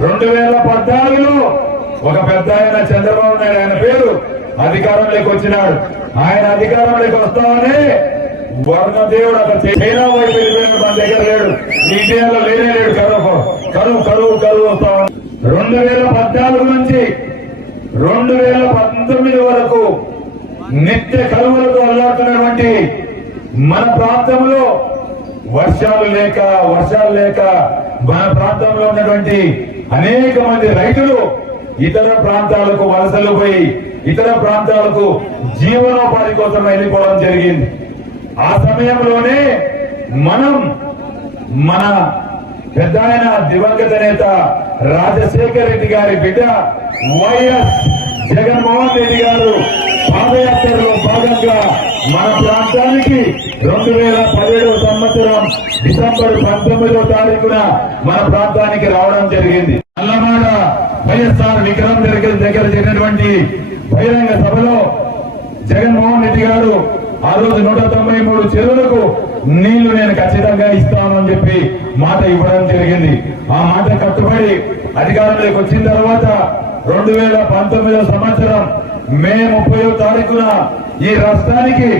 2014లో ఒక పెద్ద ఆయన చంద్రబాబు నాయుడు ఆయన పేరు అధికారంలోకి వచ్చినాడు. ఆయన అధికారంలోకి వస్తామని వర్ణదేవుడు అక్కడ చైనా వైపు వెళ్ళిపోయిన మన దగ్గర లేడు, ఇండియాలో లేనే లేడు. కరువు కరువు కరువు వస్తా 2014 నుంచి 2019 వరకు నిత్య కరువులతో అల్లాడుతున్నటువంటి మన ప్రాంతంలో వర్షాలు లేక మన ప్రాంతంలో ఉన్నటువంటి అనేక మంది రైతులు ఇతర ప్రాంతాలకు వలసలు పోయి ఇతర ప్రాంతాలకు జీవనోపాధి కోసం వెళ్ళిపోవడం జరిగింది. ఆ సమయంలోనే మనం మన పెద్ద ఆయన దివంగత నేత రాజశేఖర రెడ్డి గారి బిడ్డ వైఎస్ జగన్మోహన్ రెడ్డి గారు పాదయాత్రలో భాగంగా మన ప్రాంతానికి 2017 సంవత్సరం డిసెంబర్ 19వ తారీఖున మన ప్రాంతానికి రావడం జరిగింది. అల్లమాడ వైఎస్ఆర్ విగ్రహం దగ్గర జరిగినటువంటి బహిరంగ సభలో జగన్మోహన్ రెడ్డి గారు ఆ రోజు 193 చెరువులకు నీళ్లు నేను ఖచ్చితంగా ఇస్తాను అని చెప్పి మాట ఇవ్వడం జరిగింది. ఆ మాట కట్టుబడి అధికారంలోకి వచ్చిన తర్వాత 2019 సంవత్సరం మే 30వ తారీఖున ఈ రాష్ట్రానికి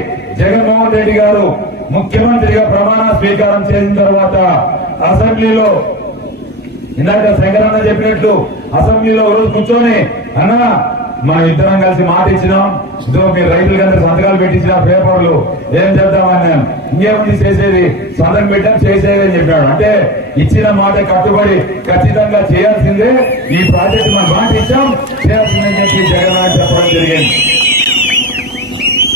జగన్మోహన్ రెడ్డి గారు ముఖ్యమంత్రిగా ప్రమాణ స్వీకారం చేసిన తర్వాత అసెంబ్లీలో ఇందాక శంకరన్న చెప్పినట్లు అసెంబ్లీలో రోజు కూర్చొని అన్నా మనం ఇద్దరం కలిసి మాట ఇచ్చినాం, ఇదో మీరు రైతులకి అందరూ సంతకాలు పెట్టించిన పేపర్లు ఏం చేద్దామని నేను ఇంకేముంది చేసేది సంతకం పెట్టాం చేసేది అని చెప్పాడు. అంటే ఇచ్చిన మాట కట్టుబడి ఖచ్చితంగా చేయాల్సిందే, ఈ ప్రాజెక్టు మనం మాట ఇచ్చాం చేయాల్సిందని చెప్పి జగన్ చెప్పడం జరిగింది.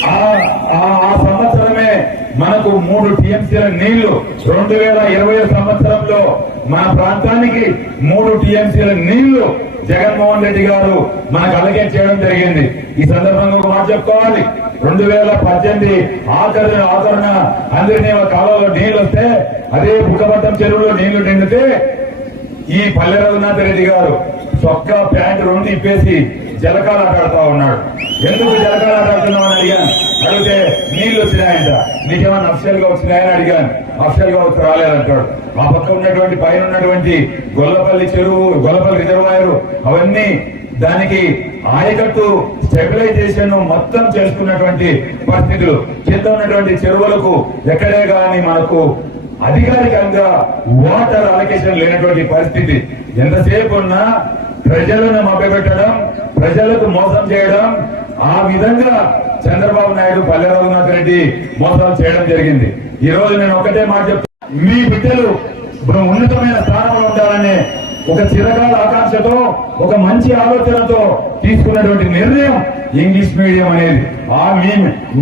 ఆ సంవత్సరమే మనకు 3 టీఎంసీల నీళ్లు 2020 సంవత్సరంలో మన ప్రాంతానికి 3 టీఎంసీల నీళ్లు జగన్మోహన్ రెడ్డి గారు మనకు అలకేట్ చేయడం జరిగింది. ఈ సందర్భంగా ఒక మాట చెప్పుకోవాలి, 2018 ఆఖరణ అందరినీ కాలంలో నీళ్లు వస్తే అదే బుక్కపట్నం చెరువులో నీళ్లు నిండితే ఈ పల్లె రఘునాథ రెడ్డి గారు చొక్కా ప్యాంటు 2 ఇప్పేసి జలకాలు ఆటాడుతా ఉన్నాడు. ఎందుకు జలకాలు ఆటాడుతున్నావు అని అడిగితే నీళ్లు వచ్చినాయంట, నీకేమన్నా అఫిషియల్ గా వచ్చినాయని అడిగాను, అఫిషియల్ గా వచ్చి రాలేదంటాడు. ఆ పక్క ఉన్నటువంటి పైన ఉన్నటువంటి గొల్లపల్లి చెరువు, గొల్లపల్లి రిజర్వాయర్ అవన్నీ దానికి ఆయకట్టు స్టెబిలైజేషన్ మొత్తం చేసుకున్నటువంటి పరిస్థితులు, కింద ఉన్నటువంటి చెరువులకు ఎక్కడే గాని మనకు అధికారికంగా వాటర్ అలొకేషన్ లేనటువంటి పరిస్థితి. ఎంతసేపు ఉన్నా ప్రజలను మభ్యపెట్టడం, ప్రజలకు మోసం చేయడం, ఆ విధంగా చంద్రబాబు నాయుడు పల్లె రఘునాథ్ రెడ్డి మోసం చేయడం జరిగింది. ఈ రోజు నేను ఒకటే మాట చెప్తాను, మీ బిడ్డలు ఉన్నతమైన స్థానంలో ఉండాలనే ఒక చిరకాల ఆకాంక్షతో ఒక మంచి ఆలోచనతో తీసుకున్నటువంటి నిర్ణయం ఇంగ్లీష్ మీడియం అనేది.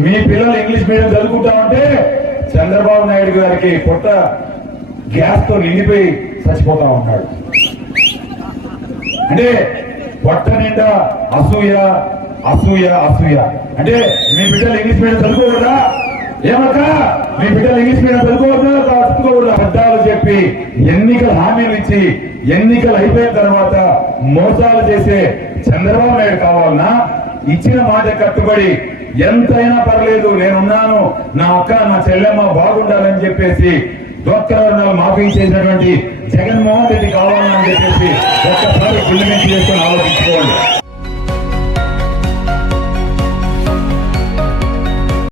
మీ పిల్లలు ఇంగ్లీష్ మీడియం చదువుకుంటామంటే చంద్రబాబు నాయుడు గారికి పొట్ట గ్యాస్ తో నిండిపోయి చచ్చిపోతా ఉంటాడు. అంటే పొట్ట నిండా అసూయ అసూయ అసూయ. అంటే మీ బిడ్డలు ఇంగ్లీష్ మీడియం చదువుకోకూడదా? ఏమక్క మీ బిడ్డలు ఇంగ్లీష్ మీడియం చదువుకోకూడదా? అబద్ధాలు చెప్పి ఎన్నికల హామీలు ఇచ్చి ఎన్నికలు అయిపోయిన తర్వాత మోసాలు చేసే చంద్రబాబు నాయుడు కావాలన్నా ఇచ్చిన మాట కట్టుబడి ఎంతైనా పర్లేదు నేనున్నాను, నా అక్క నా చెల్లెమ్మ బాగుండాలని చెప్పేసి డ్వాక్రా మాఫీ చేసినటువంటి జగన్మోహన్ రెడ్డి కావాలని చెప్పేసి ఒక్కసారి గుండె చేసుకొని ఆలోచించుకోండి.